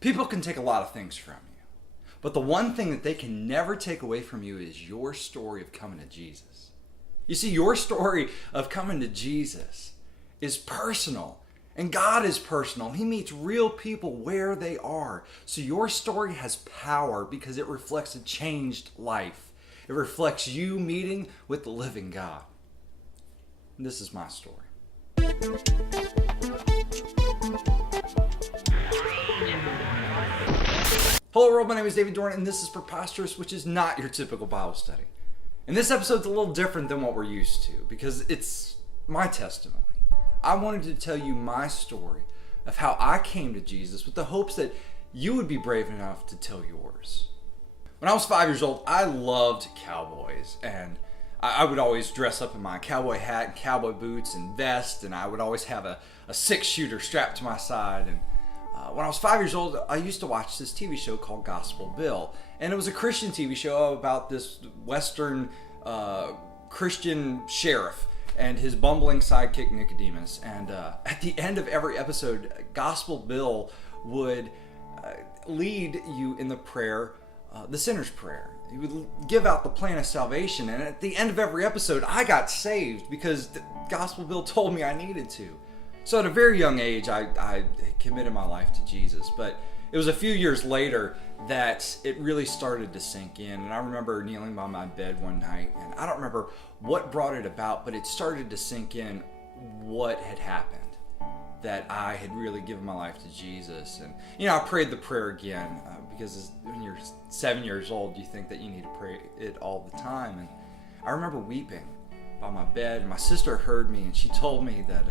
People can take a lot of things from you, but the one thing that they can never take away from you is your story of coming to Jesus. You see, your story of coming to Jesus is personal, and God is personal. He meets real people where they are. So your story has power because it reflects a changed life. It reflects you meeting with the living God. And this is my story. Hello world, my name is David Dorn, and this is Preposterous, which is not your typical Bible study. And this episode's a little different than what we're used to because it's my testimony. I wanted to tell you my story of how I came to Jesus with the hopes that you would be brave enough to tell yours. When I was 5 years old, I loved cowboys, and I would always dress up in my cowboy hat and cowboy boots and vest, and I would always have a 6-shooter strapped to my side. And when I was 5 years old, I used to watch this TV show called Gospel Bill, and it was a Christian TV show about this Western Christian sheriff and his bumbling sidekick Nicodemus. And at the end of every episode, Gospel Bill would lead you in the prayer, the sinner's prayer. He would give out the plan of salvation, and at the end of every episode, I got saved because the Gospel Bill told me I needed to. So at a very young age, I committed my life to Jesus, but it was a few years later that it really started to sink in. And I remember kneeling by my bed one night, and I don't remember what brought it about, but it started to sink in what had happened, that I had really given my life to Jesus. And I prayed the prayer again because when you're 7 years old, you think that you need to pray it all the time. And I remember weeping by my bed, and my sister heard me, and she told me that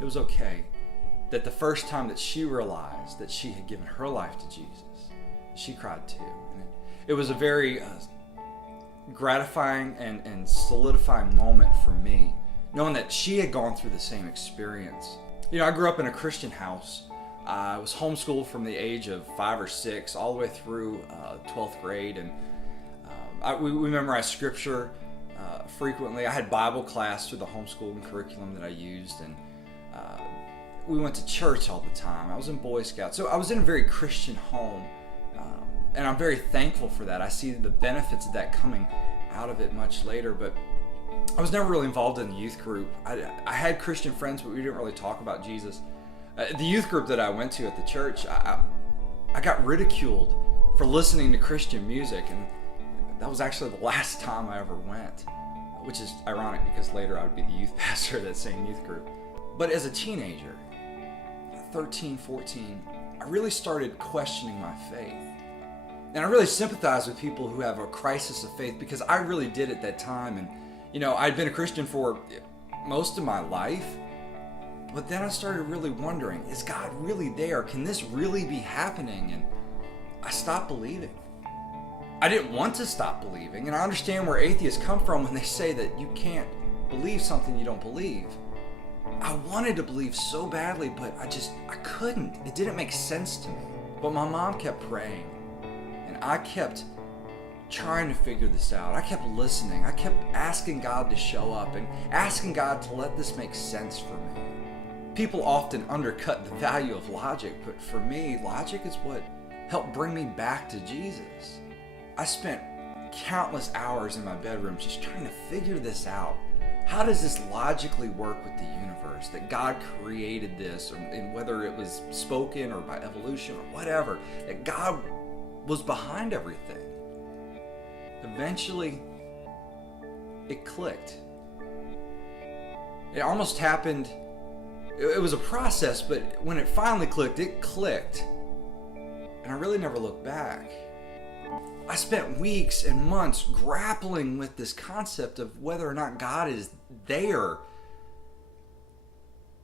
it was okay, that the first time that she realized that she had given her life to Jesus, she cried too. And it was a very gratifying and solidifying moment for me, knowing that she had gone through the same experience. I grew up in a Christian house. I was homeschooled from the age of 5 or 6 all the way through 12th grade, and we memorized scripture frequently. I had Bible class through the homeschooling curriculum that I used, and we went to church all the time. I was in Boy Scouts, so I was in a very Christian home, and I'm very thankful for that. I see the benefits of that coming out of it much later, but I was never really involved in the youth group. I had Christian friends, but we didn't really talk about Jesus. The youth group that I went to at the church, I got ridiculed for listening to Christian music, and that was actually the last time I ever went, which is ironic because later I would be the youth pastor of that same youth group. But as a teenager, 13, 14, I really started questioning my faith. And I really sympathize with people who have a crisis of faith because I really did at that time. And I'd been a Christian for most of my life, but then I started really wondering, is God really there? Can this really be happening? And I stopped believing. I didn't want to stop believing, and I understand where atheists come from when they say that you can't believe something you don't believe. I wanted to believe so badly, but I couldn't. It didn't make sense to me. But my mom kept praying, and I kept trying to figure this out. I kept listening. I kept asking God to show up and asking God to let this make sense for me. People often undercut the value of logic, but for me, logic is what helped bring me back to Jesus. I spent countless hours in my bedroom just trying to figure this out. How does this logically work with the universe? That God created this, and whether it was spoken or by evolution or whatever, that God was behind everything. Eventually, it clicked. It almost happened. It was a process, but when it finally clicked, it clicked. And I really never looked back. I spent weeks and months grappling with this concept of whether or not God is there.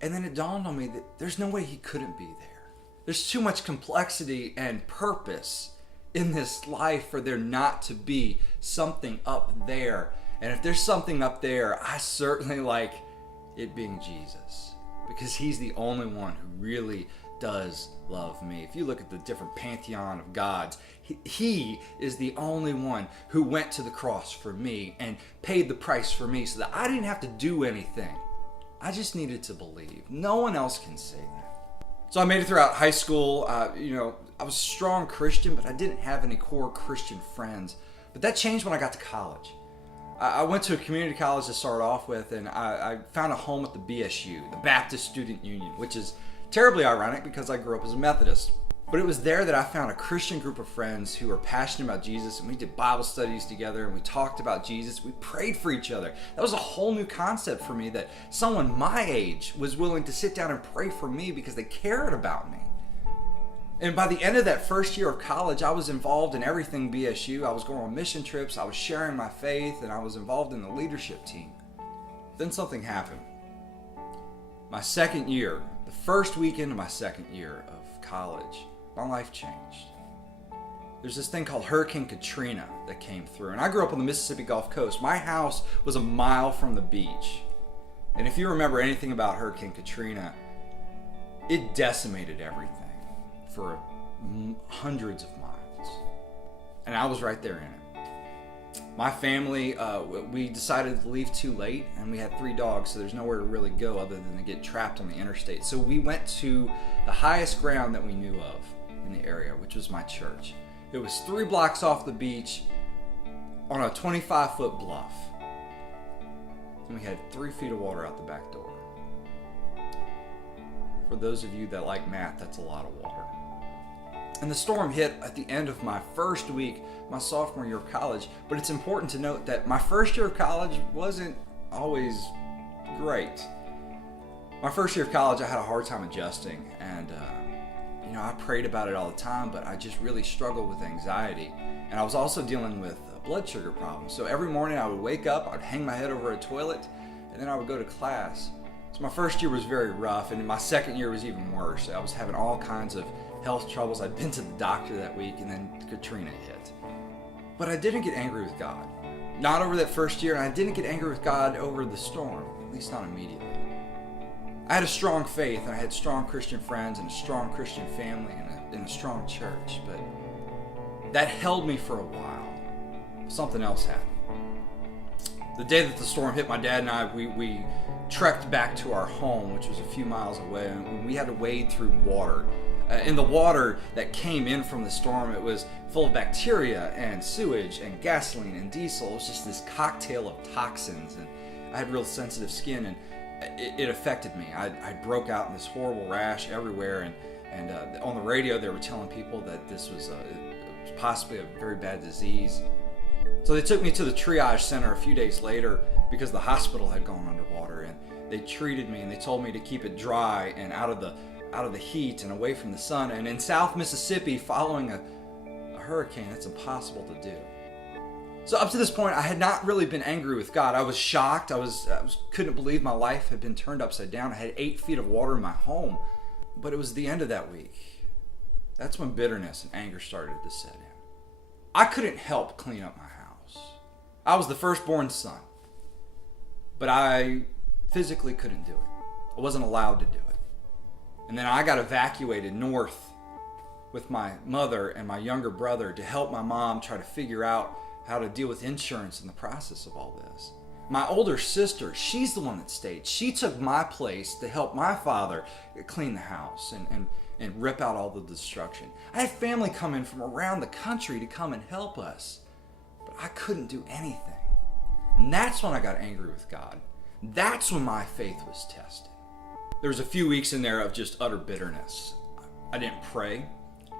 And then it dawned on me that there's no way he couldn't be there. There's too much complexity and purpose in this life for there not to be something up there. And if there's something up there, I certainly like it being Jesus, because he's the only one who really does love me. If you look at the different pantheon of gods, he is the only one who went to the cross for me and paid the price for me so that I didn't have to do anything. I just needed to believe. No one else can say that. So I made it throughout high school. I was a strong Christian, but I didn't have any core Christian friends. But that changed when I got to college. I went to a community college to start off with, and I found a home at the BSU, the Baptist Student Union, which is terribly ironic because I grew up as a Methodist. But it was there that I found a Christian group of friends who were passionate about Jesus, and we did Bible studies together, and we talked about Jesus. We prayed for each other. That was a whole new concept for me, that someone my age was willing to sit down and pray for me because they cared about me. And by the end of that first year of college, I was involved in everything BSU. I was going on mission trips, I was sharing my faith, and I was involved in the leadership team. Then something happened. My second year, the first weekend of my second year of college, my life changed. There's this thing called Hurricane Katrina that came through. And I grew up on the Mississippi Gulf Coast. My house was a mile from the beach. And if you remember anything about Hurricane Katrina, it decimated everything for hundreds of miles. And I was right there in it. My family, we decided to leave too late, and we had 3 dogs, so there's nowhere to really go other than to get trapped on the interstate. So we went to the highest ground that we knew of in the area, which was my church. It was 3 blocks off the beach on a 25-foot bluff. And we had 3 feet of water out the back door. For those of you that like math, that's a lot of water. And the storm hit at the end of my first week, my sophomore year of college. But it's important to note that my first year of college wasn't always great. My first year of college, I had a hard time adjusting, and I prayed about it all the time, but I just really struggled with anxiety. And I was also dealing with a blood sugar problem. So every morning I would wake up, I'd hang my head over a toilet, and then I would go to class. So my first year was very rough, and my second year was even worse. I was having all kinds of health troubles. I'd been to the doctor that week, and then Katrina hit. But I didn't get angry with God. Not over that first year, and I didn't get angry with God over the storm, at least not immediately. I had a strong faith, and I had strong Christian friends and a strong Christian family and a strong church, but that held me for a while. Something else happened. The day that the storm hit, my dad and I, we trekked back to our home, which was a few miles away, and we had to wade through water. And the water that came in from the storm, it was full of bacteria and sewage and gasoline and diesel. It was just this cocktail of toxins, and I had real sensitive skin, and it affected me. I broke out in this horrible rash everywhere, and on the radio they were telling people that this was possibly a very bad disease. So they took me to the triage center a few days later because the hospital had gone underwater, and they treated me, and they told me to keep it dry and out of the heat and away from the sun. And in South Mississippi, following a hurricane, that's impossible to do. So up to this point, I had not really been angry with God. I was shocked. I couldn't believe my life had been turned upside down. I had 8 feet of water in my home. But it was the end of that week. That's when bitterness and anger started to set in. I couldn't help clean up my house. I was the firstborn son. But I physically couldn't do it. I wasn't allowed to do it. And then I got evacuated north with my mother and my younger brother to help my mom try to figure out how to deal with insurance in the process of all this. My older sister, she's the one that stayed. She took my place to help my father clean the house and rip out all the destruction. I had family come in from around the country to come and help us, but I couldn't do anything. And that's when I got angry with God. That's when my faith was tested. There was a few weeks in there of just utter bitterness. I didn't pray.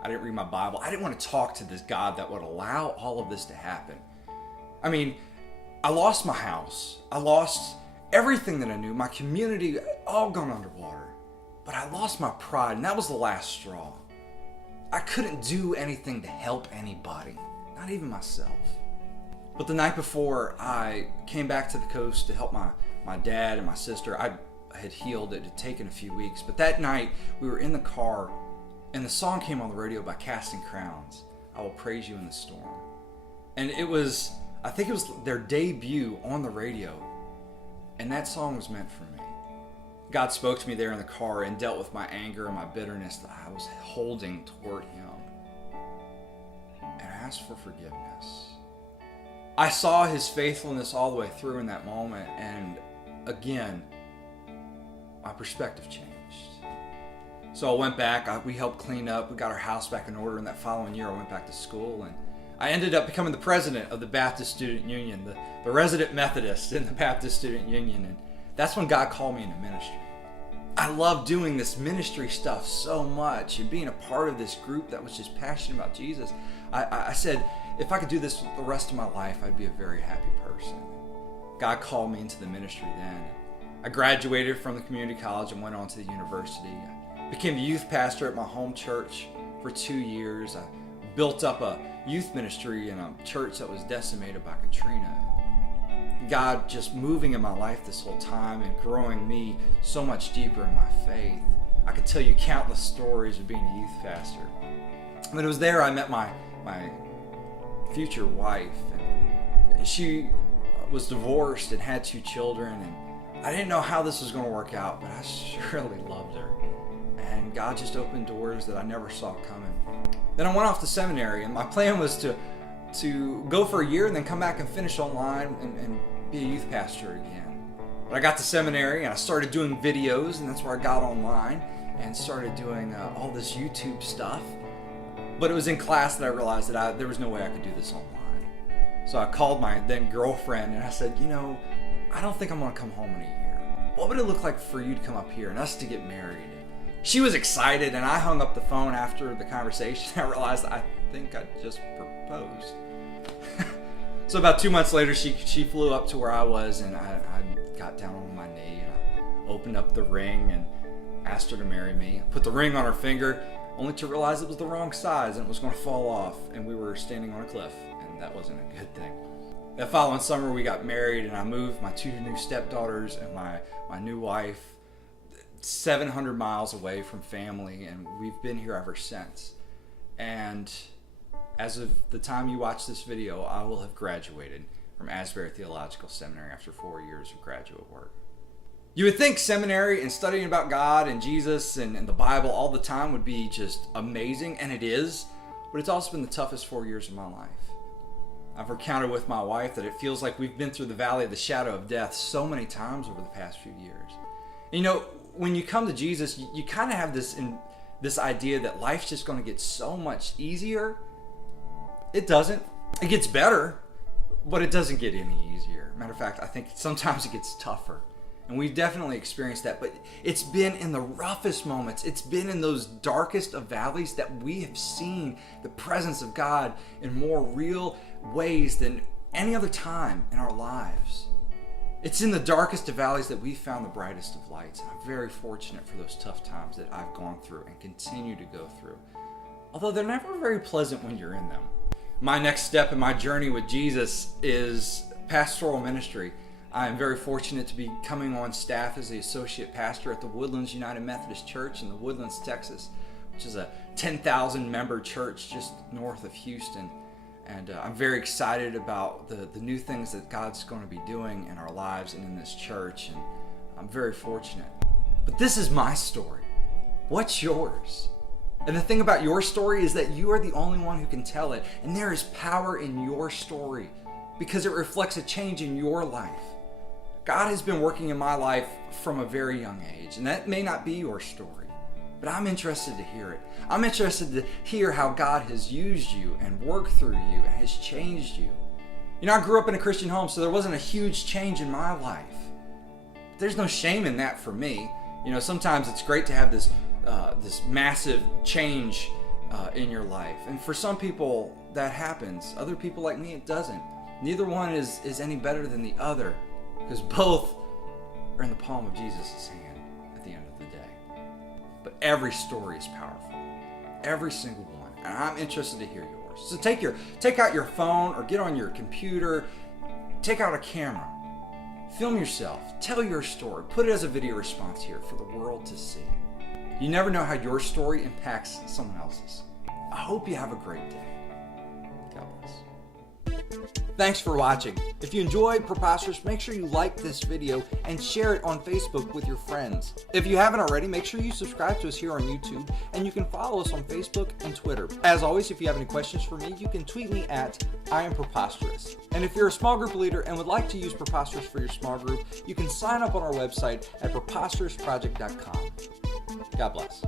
I didn't read my Bible. I didn't want to talk to this God that would allow all of this to happen. I mean, I lost my house. I lost everything that I knew. My community, all gone underwater. But I lost my pride, and that was the last straw. I couldn't do anything to help anybody, not even myself. But the night before I came back to the coast to help my dad and my sister, I had healed. It had taken a few weeks. But that night, we were in the car, and the song came on the radio by Casting Crowns, I Will Praise You in the Storm. And I think it was their debut on the radio, and that song was meant for me. God spoke to me there in the car and dealt with my anger and my bitterness that I was holding toward Him, and I asked for forgiveness. I saw His faithfulness all the way through in that moment, and again, my perspective changed. So I went back, we helped clean up, we got our house back in order, and that following year I went back to school, and I ended up becoming the president of the Baptist Student Union, the resident Methodist in the Baptist Student Union, and that's when God called me into ministry. I love doing this ministry stuff so much and being a part of this group that was just passionate about Jesus. I said, if I could do this the rest of my life, I'd be a very happy person. God called me into the ministry then. I graduated from the community college and went on to the university. I became the youth pastor at my home church for 2 years. I built up a youth ministry in a church that was decimated by Katrina. God just moving in my life this whole time and growing me so much deeper in my faith. I could tell you countless stories of being a youth pastor. But it was there I met my future wife. And she was divorced and had 2 children. And I didn't know how this was going to work out, but I surely loved her. And God just opened doors that I never saw coming. Then I went off to seminary, and my plan was to go for a year and then come back and finish online and be a youth pastor again. But I got to seminary and I started doing videos, and that's where I got online and started doing all this YouTube stuff. But it was in class that I realized that there was no way I could do this online. So I called my then girlfriend and I said, I don't think I'm going to come home in a year. What would it look like for you to come up here and us to get married? She was excited, and I hung up the phone after the conversation. I realized I think I just proposed. So about 2 months later, she flew up to where I was, and I got down on my knee and I opened up the ring and asked her to marry me. I put the ring on her finger, only to realize it was the wrong size and it was going to fall off, and we were standing on a cliff, and that wasn't a good thing. That following summer, we got married, and I moved my 2 new stepdaughters and my new wife 700 miles away from family, and we've been here ever since. And as of the time you watch this video, I will have graduated from Asbury Theological Seminary after 4 years of graduate work. You would think seminary and studying about God and Jesus and the Bible all the time would be just amazing, and it is, but it's also been the toughest 4 years of my life. I've recounted with my wife that it feels like we've been through the valley of the shadow of death so many times over the past few years. And when you come to Jesus, you kind of have this idea that life's just going to get so much easier. It doesn't. It gets better, but it doesn't get any easier. Matter of fact, I think sometimes it gets tougher. And we've definitely experienced that, but it's been in the roughest moments. It's been in those darkest of valleys that we have seen the presence of God in more real ways than any other time in our lives. It's in the darkest of valleys that we found the brightest of lights. And I'm very fortunate for those tough times that I've gone through and continue to go through, although they're never very pleasant when you're in them. My next step in my journey with Jesus is pastoral ministry. I am very fortunate to be coming on staff as the associate pastor at the Woodlands United Methodist Church in the Woodlands, Texas, which is a 10,000 member church just north of Houston. And I'm very excited about the new things that God's going to be doing in our lives and in this church. And I'm very fortunate. But this is my story. What's yours? And the thing about your story is that you are the only one who can tell it. And there is power in your story because it reflects a change in your life. God has been working in my life from a very young age, and that may not be your story, but I'm interested to hear it. I'm interested to hear how God has used you and worked through you and has changed you. I grew up in a Christian home, so there wasn't a huge change in my life. There's no shame in that for me. Sometimes it's great to have this massive change in your life, and for some people that happens. Other people like me, it doesn't. Neither one is any better than the other, because both are in the palm of Jesus' hand at the end of the day. But every story is powerful. Every single one. And I'm interested to hear yours. So take out your phone or get on your computer. Take out a camera. Film yourself. Tell your story. Put it as a video response here for the world to see. You never know how your story impacts someone else's. I hope you have a great day. God bless. Thanks for watching. If you enjoyed Preposterous, make sure you like this video and share it on Facebook with your friends. If you haven't already, make sure you subscribe to us here on YouTube, and you can follow us on Facebook and Twitter. As always, if you have any questions for me, you can tweet me at @IamPreposterous. And if you're a small group leader and would like to use Preposterous for your small group, you can sign up on our website at preposterousproject.com. God bless.